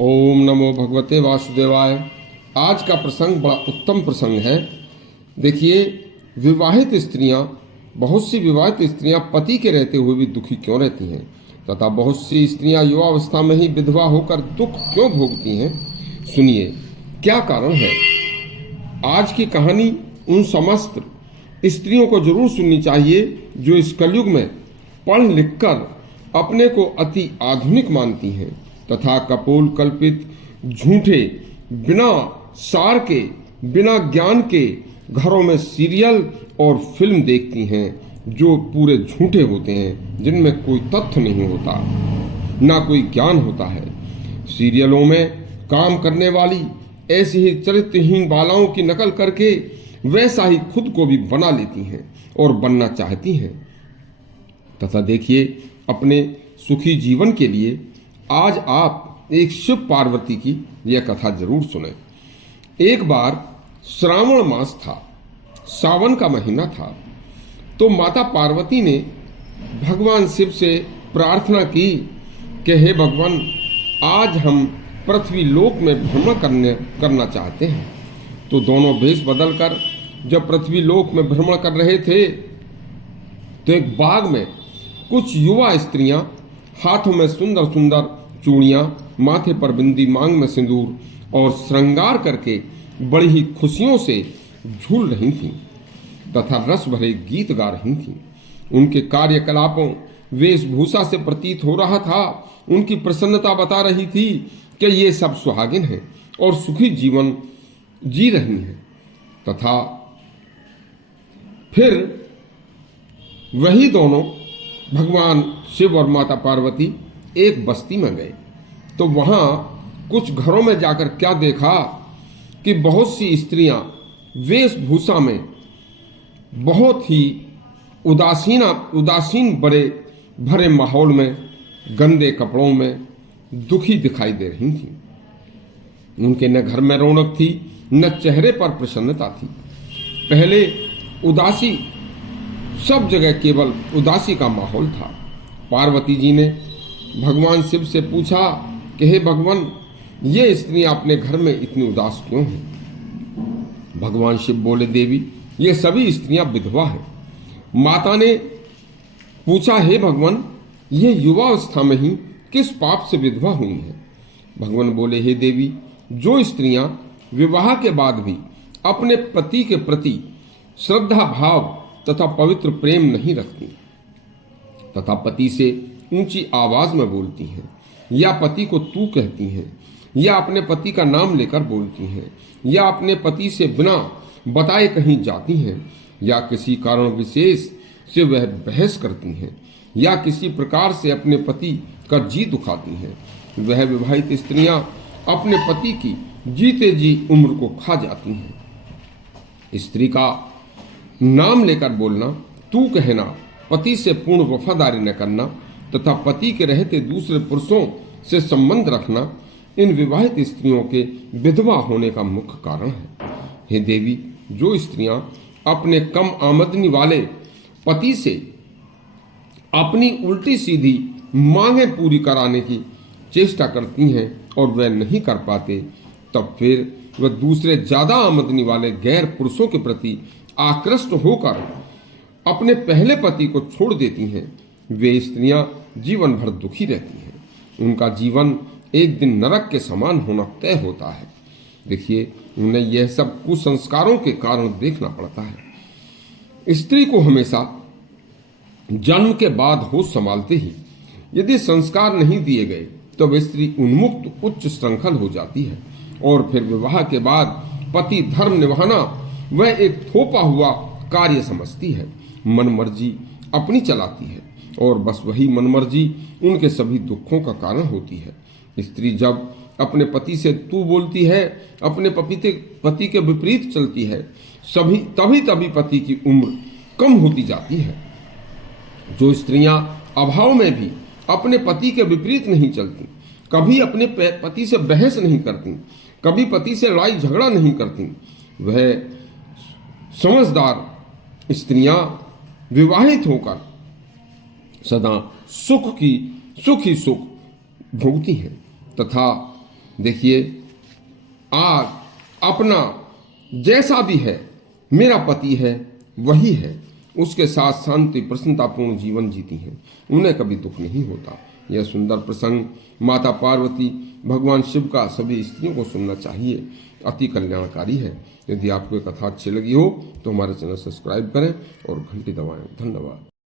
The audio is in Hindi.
ओम नमो भगवते वासुदेवाय। आज का प्रसंग बड़ा उत्तम प्रसंग है। देखिए, विवाहित स्त्रियां, बहुत सी विवाहित स्त्रियां पति के रहते हुए भी दुखी क्यों रहती हैं तथा बहुत सी स्त्रियां युवावस्था में ही विधवा होकर दुख क्यों भोगती हैं। सुनिए क्या कारण है। आज की कहानी उन समस्त स्त्रियों को जरूर सुननी चाहिए जो इस कलयुग में पढ़ लिख कर अपने को अति आधुनिक मानती हैं तथा कपोल कल्पित झूठे, बिना सार के, बिना ज्ञान के घरों में सीरियल और फिल्म देखती हैं जो पूरे झूठे होते हैं, जिनमें कोई तथ्य नहीं होता, ना कोई ज्ञान होता है। सीरियलों में काम करने वाली ऐसी ही चरित्रहीन बालाओं की नकल करके वैसा ही खुद को भी बना लेती हैं और बनना चाहती हैं। तथा देखिए, अपने सुखी जीवन के लिए आज आप एक शिव पार्वती की यह कथा जरूर सुने। एक बार श्रावण मास था, सावन का महीना था, तो माता पार्वती ने भगवान शिव से प्रार्थना की कि हे भगवान, आज हम पृथ्वी लोक में भ्रमण करना चाहते हैं। तो दोनों भेष बदलकर जब पृथ्वी लोक में भ्रमण कर रहे थे तो एक बाग में कुछ युवा स्त्रियां हाथों में सुंदर सुंदर चूड़ियां, माथे पर बिंदी, मांग में सिंदूर और श्रृंगार करके बड़ी ही खुशियों से झूल रही थीं तथा रस भरे गीत गा रही थीं। उनके कार्यकलापों, वेशभूषा से प्रतीत हो रहा था, उनकी प्रसन्नता बता रही थी कि ये सब सुहागिन हैं और सुखी जीवन जी रही हैं। तथा फिर वही दोनों भगवान शिव और माता पार्वती एक बस्ती में गए। तो वहां कुछ घरों में जाकर क्या देखा कि बहुत सी स्त्रियां वेशभूषा में बहुत ही उदासीन बड़े भरे माहौल में, गंदे कपड़ों में दुखी दिखाई दे रही थीं। उनके न घर में रौनक थी, न चेहरे पर प्रसन्नता थी। पहले उदासी, सब जगह केवल उदासी का माहौल था। पार्वती जी ने भगवान शिव से पूछा कि हे भगवान, ये स्त्रियां अपने घर में इतनी उदास क्यों हैं। भगवान शिव बोले, देवी, ये सभी स्त्रियां विधवा हैं। माता ने पूछा, हे भगवान, ये युवावस्था में ही किस पाप से विधवा हुई हैं। भगवान बोले, हे देवी, जो स्त्रियां विवाह के बाद भी अपने पति के प्रति श्रद्धा भाव तथा पवित्र प्रेम नहीं रखती तथा पति से ऊंची आवाज में बोलती हैं, या पति को तू कहती हैं, या अपने पति का नाम लेकर बोलती हैं, या अपने पति से बिना बताए कहीं जाती हैं, या किसी कारण विशेष से वह बहस करती हैं, या किसी प्रकार से अपने पति का जी दुखाती हैं, वह विवाहित स्त्रियां अपने पति की जीते जी उम्र को खा जाती हैं। स्त्री का नाम लेकर बोलना, तू कहना, पति से पूर्ण वफादारी न करना तथा पति के रहते दूसरे पुरुषों से संबंध रखना इन विवाहित स्त्रियों के विधवा होने का मुख्य कारण है। हे देवी, जो स्त्रियां अपने कम आमदनी वाले पति से अपनी उल्टी सीधी मांगे पूरी कराने की चेष्टा करती हैं और वह नहीं कर पाते, तब फिर वह दूसरे ज्यादा आमदनी वाले गैर पुरुषों के प्रति आकृष्ट होकर अपने पहले पति को छोड़ देती हैं। वे स्त्रियां जीवन भर दुखी रहती हैं। उनका जीवन एक दिन नरक के समान होना तय होता है। देखिए, उन्हें यह सब कुसंस्कारों के कारण देखना पड़ता है। स्त्री को हमेशा जन्म के बाद होश संभालते ही यदि संस्कार नहीं दिए गए तो वह स्त्री उन्मुक्त उच्च श्रृंखल हो जाती है और फिर विवाह के बाद पति धर्म निभाना वह एक थोपा हुआ कार्य समझती है। मनमर्जी अपनी चलाती है और बस वही मनमर्जी उनके सभी दुखों का कारण होती है। स्त्री जब अपने पति से तू बोलती है, अपने पति के विपरीत चलती है, तभी पति की उम्र कम होती जाती है। जो स्त्रियां अभाव में भी अपने पति के विपरीत नहीं चलती, कभी अपने पति से बहस नहीं करती, कभी पति से लड़ाई झगड़ा नहीं करती, वह समझदार स्त्रियां विवाहित होकर सदा सुख ही सुख भोगती हैं तथा देखिए, आज अपना जैसा भी है, मेरा पति है वही है, उसके साथ शांति प्रसन्नतापूर्ण जीवन जीती हैं, उन्हें कभी दुख नहीं होता। यह सुंदर प्रसंग माता पार्वती भगवान शिव का सभी स्त्रियों को सुनना चाहिए, अति कल्याणकारी है। यदि आपको ये कथा अच्छी लगी हो तो हमारे चैनल सब्सक्राइब करें और घंटी दबाएं। धन्यवाद।